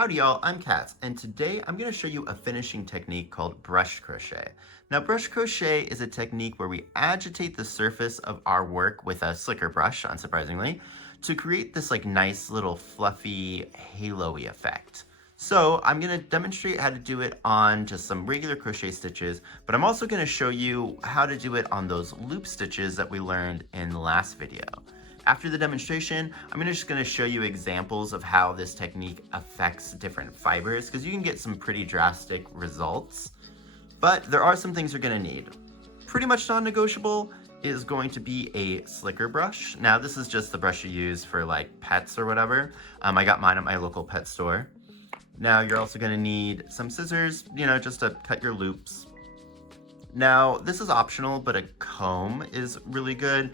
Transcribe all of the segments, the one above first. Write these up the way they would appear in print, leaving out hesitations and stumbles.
Howdy y'all, I'm Katz, and today I'm going to show you a finishing technique called brush crochet. Now brush crochet is a technique where we agitate the surface of our work with a slicker brush, unsurprisingly, to create this like nice little fluffy halo-y effect. So I'm going to demonstrate how to do it on just some regular crochet stitches, but I'm also going to show you how to do it on those loop stitches that we learned in the last video. After the demonstration, I'm just going to show you examples of how this technique affects different fibers, because you can get some pretty drastic results. But there are some things you're going to need. Pretty much non-negotiable is going to be a slicker brush. Now this is just the brush you use for like pets or whatever. I got mine at my local pet store. Now you're also going to need some scissors, just to cut your loops. Now this is optional, but a comb is really good.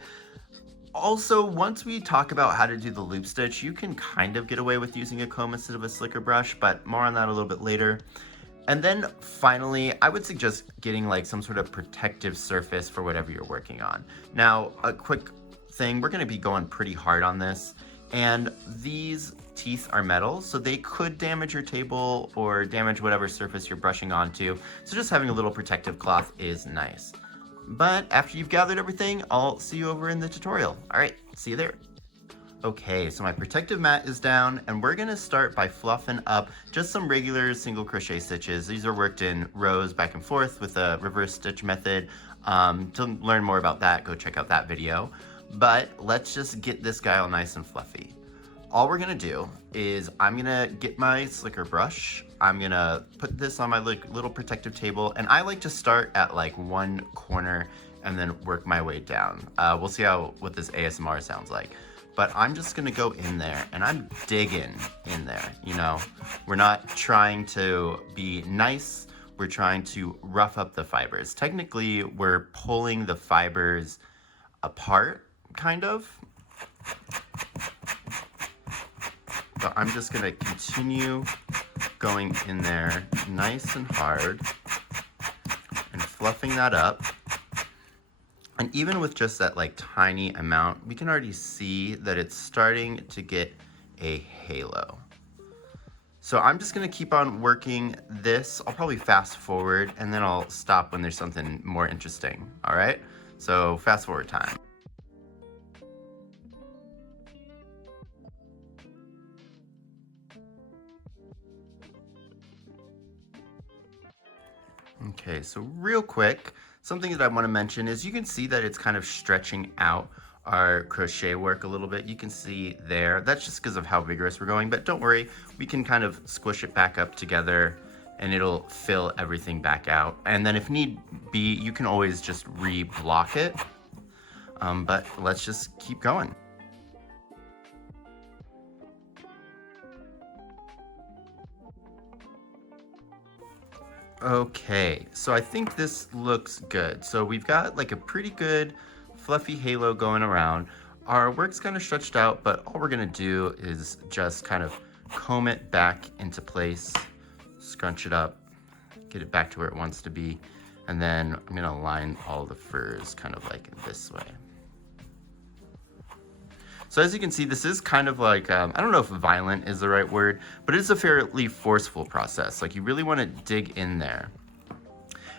Also, once we talk about how to do the loop stitch, you can kind of get away with using a comb instead of a slicker brush, but more on that a little bit later. And then finally, I would suggest getting like some sort of protective surface for whatever you're working on. Now, a quick thing, we're going to be going pretty hard on this, and these teeth are metal, so they could damage your table or damage whatever surface you're brushing onto. So just having a little protective cloth is nice. But after you've gathered everything, I'll see you over in the tutorial. All right, see you there. Okay, so my protective mat is down, and we're gonna start by fluffing up just some regular single crochet stitches. These are worked in rows back and forth with a reverse stitch method. To learn more about that, go check out that video. But let's just get this guy all nice and fluffy. All we're gonna do is I'm gonna get my slicker brush. I'm gonna put this on my little protective table, and I like to start at like one corner and then work my way down. We'll see what this ASMR sounds like. But I'm just gonna go in there and I'm digging in there, We're not trying to be nice, we're trying to rough up the fibers. Technically, we're pulling the fibers apart, kind of. But I'm just gonna continue going in there nice and hard and fluffing that up. And even with just that like tiny amount, we can already see that it's starting to get a halo. So I'm just gonna keep on working this. I'll probably fast forward and then I'll stop when there's something more interesting, all right? So fast forward time. Okay, so real quick, something that I want to mention is you can see that it's kind of stretching out our crochet work a little bit. You can see there, that's just because of how vigorous we're going, but don't worry, we can kind of squish it back up together and it'll fill everything back out. And then if need be, you can always just re-block it, but let's just keep going. Okay, so I think this looks good. So we've got like a pretty good fluffy halo going around. Our work's kind of stretched out, but all we're gonna do is just kind of comb it back into place, scrunch it up, get it back to where it wants to be, and then I'm gonna line all the furs kind of like this way. So as you can see, this is kind of like, I don't know if violent is the right word, but it's a fairly forceful process. Like you really want to dig in there.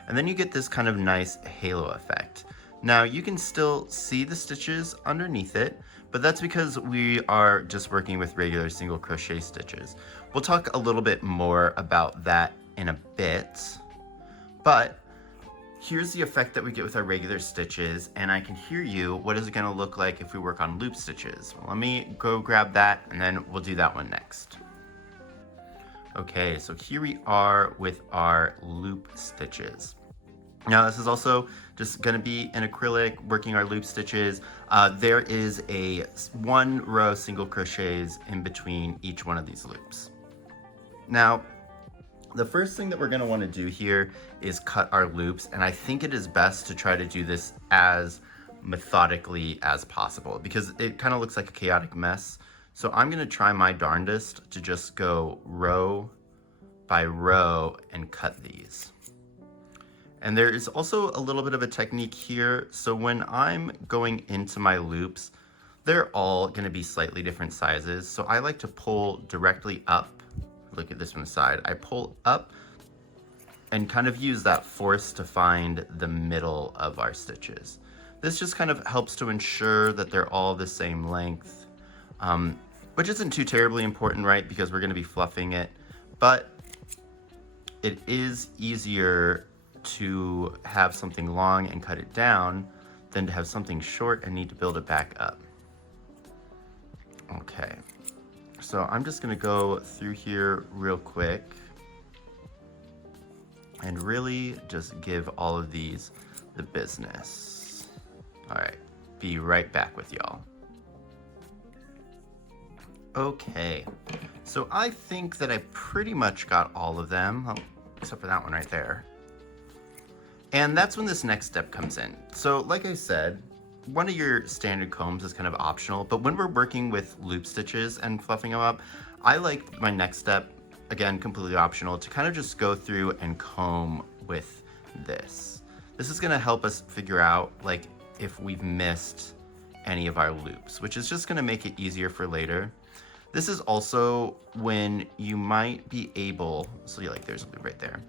And then you get this kind of nice halo effect. Now you can still see the stitches underneath it, but that's because we are just working with regular single crochet stitches. We'll talk a little bit more about that in a bit, but here's the effect that we get with our regular stitches, and I can hear you. What is it gonna look like if we work on loop stitches? Well, let me go grab that, and then we'll do that one next. Okay, so here we are with our loop stitches. Now this is also just gonna be an acrylic, working our loop stitches. There is a 1 row single crochets in between each one of these loops. Now, the first thing that we're gonna wanna do here is cut our loops, and I think it is best to try to do this as methodically as possible because it kind of looks like a chaotic mess. So I'm gonna try my darndest to just go row by row and cut these. And there is also a little bit of a technique here. So when I'm going into my loops, they're all gonna be slightly different sizes. So I like to pull directly up look at this from the side, I pull up and kind of use that force to find the middle of our stitches. This just kind of helps to ensure that they're all the same length, which isn't too terribly important, right? Because we're gonna be fluffing it, but it is easier to have something long and cut it down than to have something short and need to build it back up. Okay, so I'm just gonna go through here real quick and really just give all of these the business. All right, be right back with y'all. Okay, so I think that I pretty much got all of them, except for that one right there. And that's when this next step comes in. So like I said, one of your standard combs is kind of optional, but when we're working with loop stitches and fluffing them up, I like my next step, again, completely optional, to kind of just go through and comb with this. This is gonna help us figure out like if we've missed any of our loops, which is just gonna make it easier for later. This is also when you might be able, so like there's a loop right there.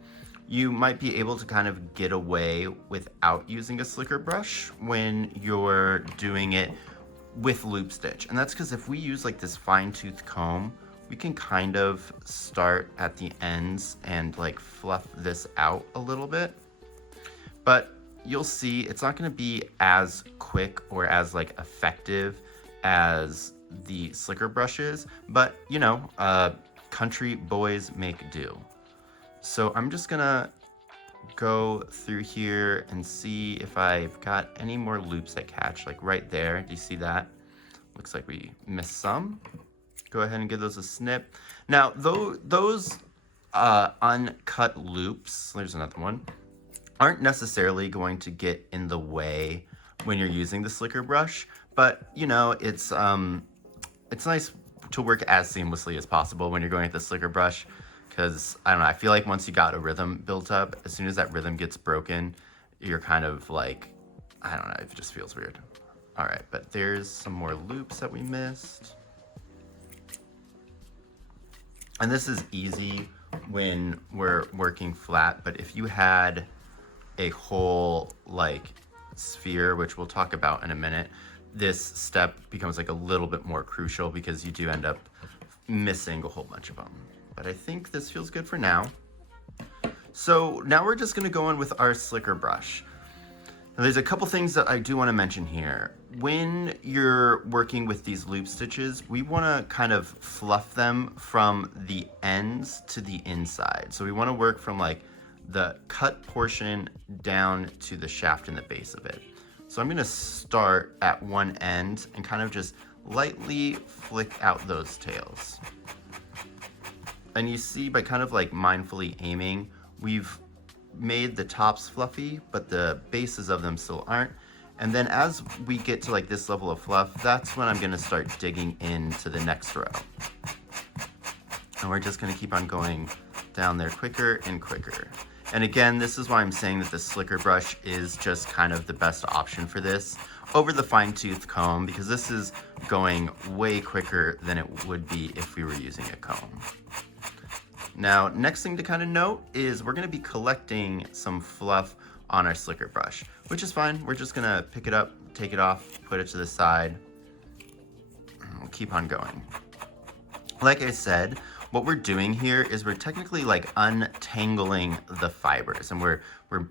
You might be able to kind of get away without using a slicker brush when you're doing it with loop stitch. And that's because if we use like this fine tooth comb, we can kind of start at the ends and like fluff this out a little bit. But you'll see it's not gonna be as quick or as like effective as the slicker brushes, but you know, country boys make do. So I'm just gonna go through here and see if I've got any more loops that catch, like right there. Do you see that? Looks like we missed some. Go ahead and give those a snip. Now, those uncut loops, there's another one, aren't necessarily going to get in the way when you're using the slicker brush, but you know, it's nice to work as seamlessly as possible when you're going with the slicker brush, because I don't know, I feel like once you got a rhythm built up, as soon as that rhythm gets broken, you're kind of like, I don't know, it just feels weird. All right, but there's some more loops that we missed. And this is easy when we're working flat, but if you had a whole like sphere, which we'll talk about in a minute, this step becomes like a little bit more crucial because you do end up missing a whole bunch of them. But I think this feels good for now. So now we're just gonna go in with our slicker brush. Now there's a couple things that I do wanna mention here. When you're working with these loop stitches, we wanna kind of fluff them from the ends to the inside. So we wanna work from like the cut portion down to the shaft in the base of it. So I'm gonna start at one end and kind of just lightly flick out those tails. And you see by kind of like mindfully aiming, we've made the tops fluffy, but the bases of them still aren't. And then as we get to like this level of fluff, that's when I'm gonna start digging into the next row. And we're just gonna keep on going down there quicker and quicker. And again, this is why I'm saying that the slicker brush is just kind of the best option for this over the fine tooth comb, because this is going way quicker than it would be if we were using a comb. Now, next thing to kind of note is we're gonna be collecting some fluff on our slicker brush, which is fine. We're just gonna pick it up, take it off, put it to the side, and we'll keep on going. Like I said, what we're doing here is we're technically like untangling the fibers, and we're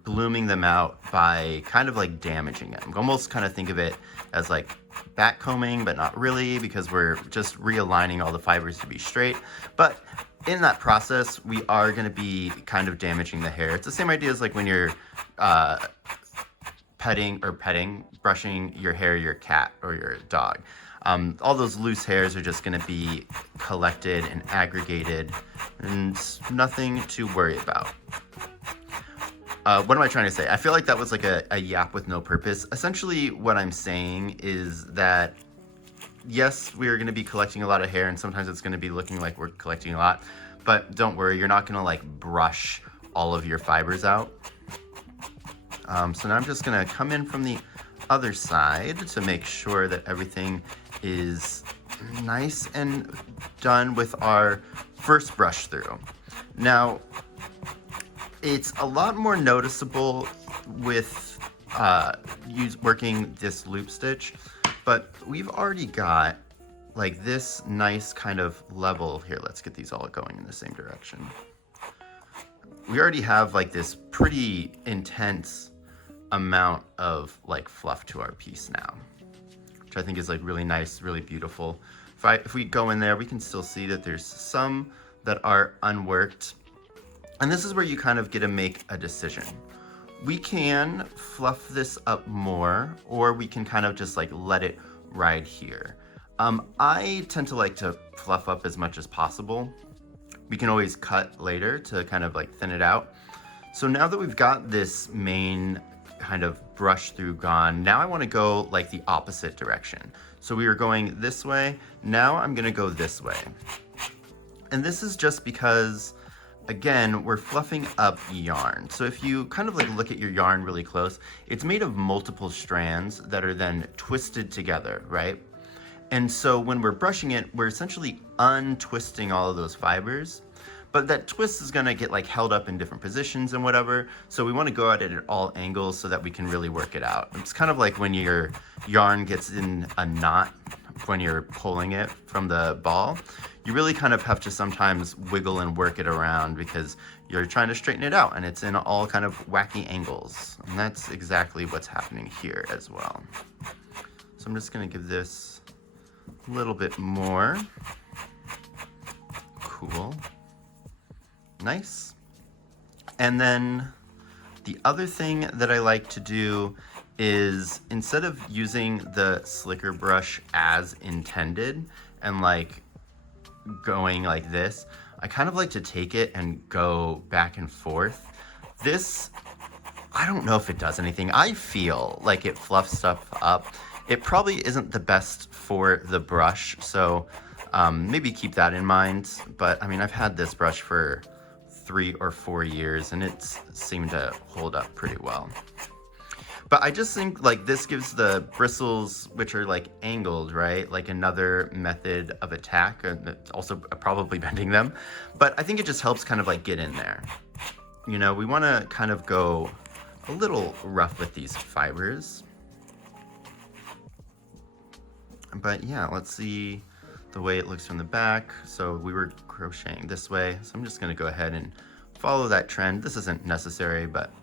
blooming them out by kind of like damaging them. Almost kind of think of it as like back combing, but not really, because we're just realigning all the fibers to be straight. But in that process, we are gonna be kind of damaging the hair. It's the same idea as like when you're brushing your hair, your cat or your dog. All those loose hairs are just gonna be collected and aggregated, and nothing to worry about. What am I trying to say? I feel like that was like a yap with no purpose. Essentially, what I'm saying is that, yes, we're gonna be collecting a lot of hair, and sometimes it's gonna be looking like we're collecting a lot, but don't worry, you're not gonna like brush all of your fibers out. So now I'm just gonna come in from the other side to make sure that everything is nice and done with our first brush through. Now, it's a lot more noticeable with working this loop stitch, but we've already got like this nice kind of level here. Let's get these all going in the same direction. We already have like this pretty intense amount of like fluff to our piece now, which I think is like really nice, really beautiful. If we go in there, we can still see that there's some that are unworked. And this is where you kind of get to make a decision. We can fluff this up more, or we can kind of just like let it ride here. I tend to like to fluff up as much as possible. We can always cut later to kind of like thin it out. So now that we've got this main kind of brush through gone, now I want to go like the opposite direction. So we were going this way, now I'm gonna go this way. And this is just because, again, we're fluffing up yarn. So if you kind of like look at your yarn really close, it's made of multiple strands that are then twisted together, right? And so when we're brushing it, we're essentially untwisting all of those fibers, but that twist is gonna get like held up in different positions and whatever. So we wanna go at it at all angles so that we can really work it out. It's kind of like when your yarn gets in a knot when you're pulling it from the ball. You really kind of have to sometimes wiggle and work it around because you're trying to straighten it out and it's in all kind of wacky angles. And that's exactly what's happening here as well. So I'm just gonna give this a little bit more. Cool. Nice. And then the other thing that I like to do is, instead of using the slicker brush as intended and like going like this, I kind of like to take it and go back and forth. This, I don't know if it does anything. I feel like it fluffs stuff up. It probably isn't the best for the brush, so maybe keep that in mind. But I mean, I've had this brush for 3 or 4 years and it's seemed to hold up pretty well. But I just think like this gives the bristles, which are like angled, right? Like another method of attack, and also probably bending them. But I think it just helps kind of like get in there. You know, we want to kind of go a little rough with these fibers. But yeah, let's see the way it looks from the back. So we were crocheting this way, so I'm just gonna go ahead and follow that trend. This isn't necessary, but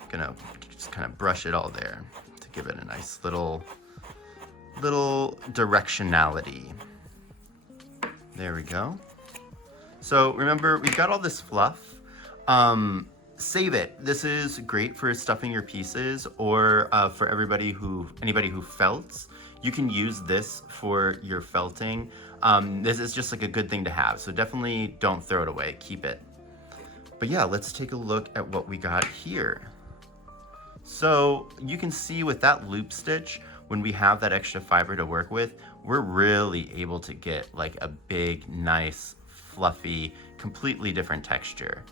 I'm gonna just kind of brush it all there to give it a nice little directionality. There we go. So remember, we've got all this fluff. Save it. This is great for stuffing your pieces, or for anybody who felts. You can use this for your felting. This is just like a good thing to have, so definitely don't throw it away, keep it. But yeah, let's take a look at what we got here. So you can see with that loop stitch, when we have that extra fiber to work with, we're really able to get like a big, nice, fluffy, completely different texture.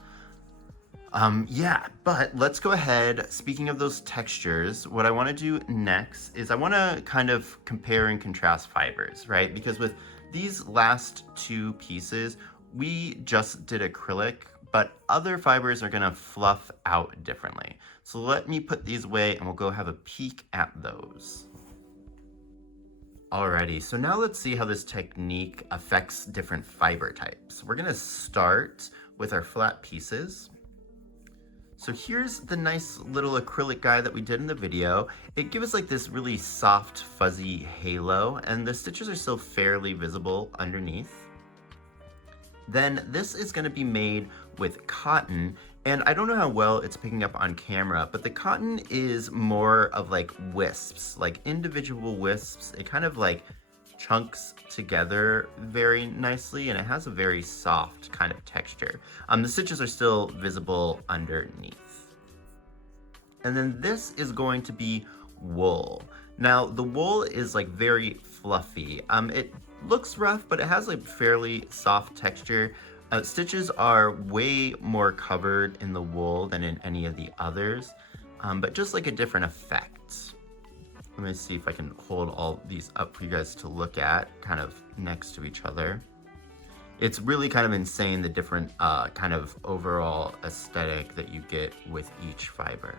Yeah, but let's go ahead. Speaking of those textures, what I want to do next is I want to kind of compare and contrast fibers, right? Because with these last 2 pieces, we just did acrylic, but other fibers are going to fluff out differently. So let me put these away and we'll go have a peek at those. Alrighty, so now let's see how this technique affects different fiber types. We're going to start with our flat pieces. So here's the nice little acrylic guy that we did in the video. It gives us like this really soft, fuzzy halo, and the stitches are still fairly visible underneath. Then this is going to be made with cotton, and I don't know how well it's picking up on camera, but the cotton is more of like wisps, like individual wisps. It kind of like chunks together very nicely, and it has a very soft kind of texture. The stitches are still visible underneath. And then this is going to be wool. Now the wool is like very fluffy. It looks rough, but it has like fairly soft texture. Stitches are way more covered in the wool than in any of the others, but just like a different effect. Let me see if I can hold all these up for you guys to look at, kind of next to each other. it's really kind of insane the different kind of overall aesthetic that you get with each fiber.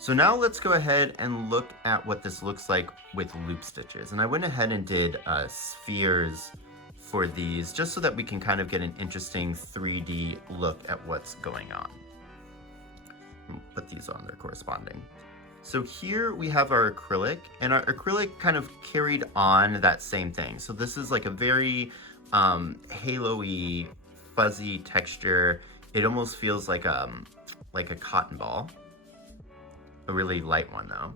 So now let's go ahead and look at what this looks like with loop stitches. And I went ahead and did spheres for these just so that we can kind of get an interesting 3D look at what's going on. Put these on, they're corresponding. So here we have our acrylic, and our acrylic kind of carried on that same thing. So this is like a very halo-y, fuzzy texture. It almost feels like a cotton ball. A really light one though.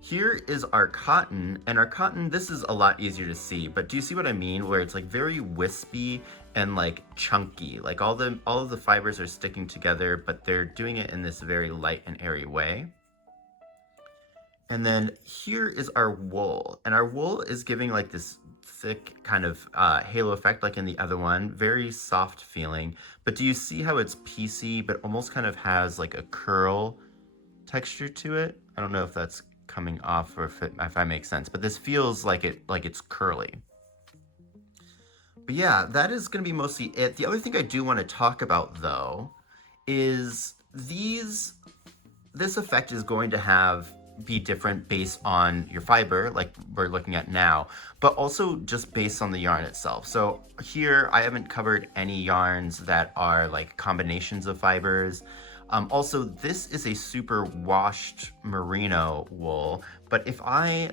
Here is our cotton, and our cotton, this is a lot easier to see, but do you see what I mean? Where it's like very wispy and like chunky, like all of the fibers are sticking together, but they're doing it in this very light and airy way. And then here is our wool, and our wool is giving like this thick kind of halo effect like in the other one, very soft feeling. But do you see how it's piecey, but almost kind of has like a curl texture to it? I don't know if that's coming off or if I make sense, but this feels like it's curly. But yeah, that is going to be mostly it. The other thing I do want to talk about though is this effect is going to be different based on your fiber, like we're looking at now, but also just based on the yarn itself. So here I haven't covered any yarns that are like combinations of fibers. Also, this is a super washed merino wool, but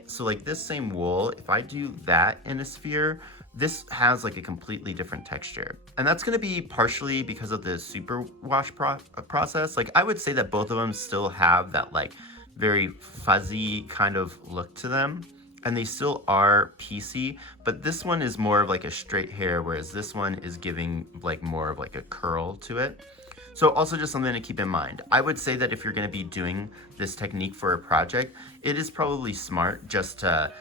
so like this same wool, if I do that in a sphere, this has like a completely different texture. And that's gonna be partially because of the super wash process. Like I would say that both of them still have that like very fuzzy kind of look to them, and they still are piecey, but this one is more of like a straight hair, whereas this one is giving like more of like a curl to it. So also just something to keep in mind. I would say that if you're going to be doing this technique for a project, it is probably smart just to,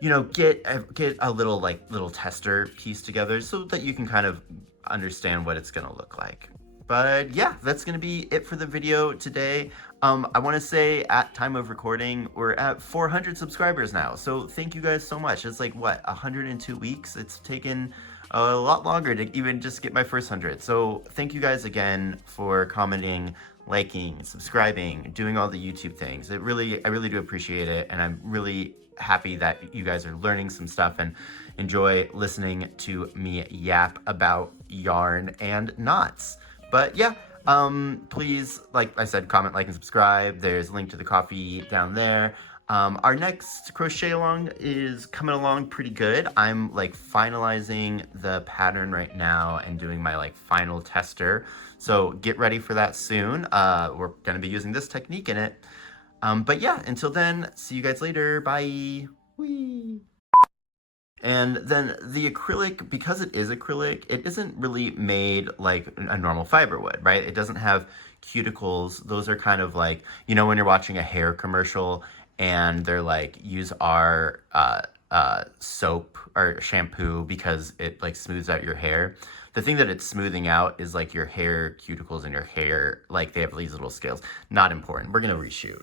you know, get a little tester piece together so that you can kind of understand what it's going to look like. But yeah, that's going to be it for the video today. I want to say at time of recording, we're at 400 subscribers now. So thank you guys so much. It's like, what, 102 weeks? It's taken a lot longer to even just get my first 100. So thank you guys again for commenting, liking, subscribing, doing all the YouTube things. I really do appreciate it. And I'm really happy that you guys are learning some stuff and enjoy listening to me yap about yarn and knots. But yeah, please, like I said, comment, like, and subscribe. There's a link to the coffee down there. Our next crochet along is coming along pretty good. I'm like finalizing the pattern right now and doing my like final tester. So get ready for that soon. We're gonna be using this technique in it. But yeah, until then, see you guys later. Bye. Whee! And then the acrylic, because it is acrylic, it isn't really made like a normal fiber would, right? It doesn't have cuticles. Those are kind of like, you know, when you're watching a hair commercial and they're like, use our soap or shampoo because it like smooths out your hair. The thing that it's smoothing out is like your hair cuticles and your hair, like they have these little scales. Not important. We're gonna reshoot.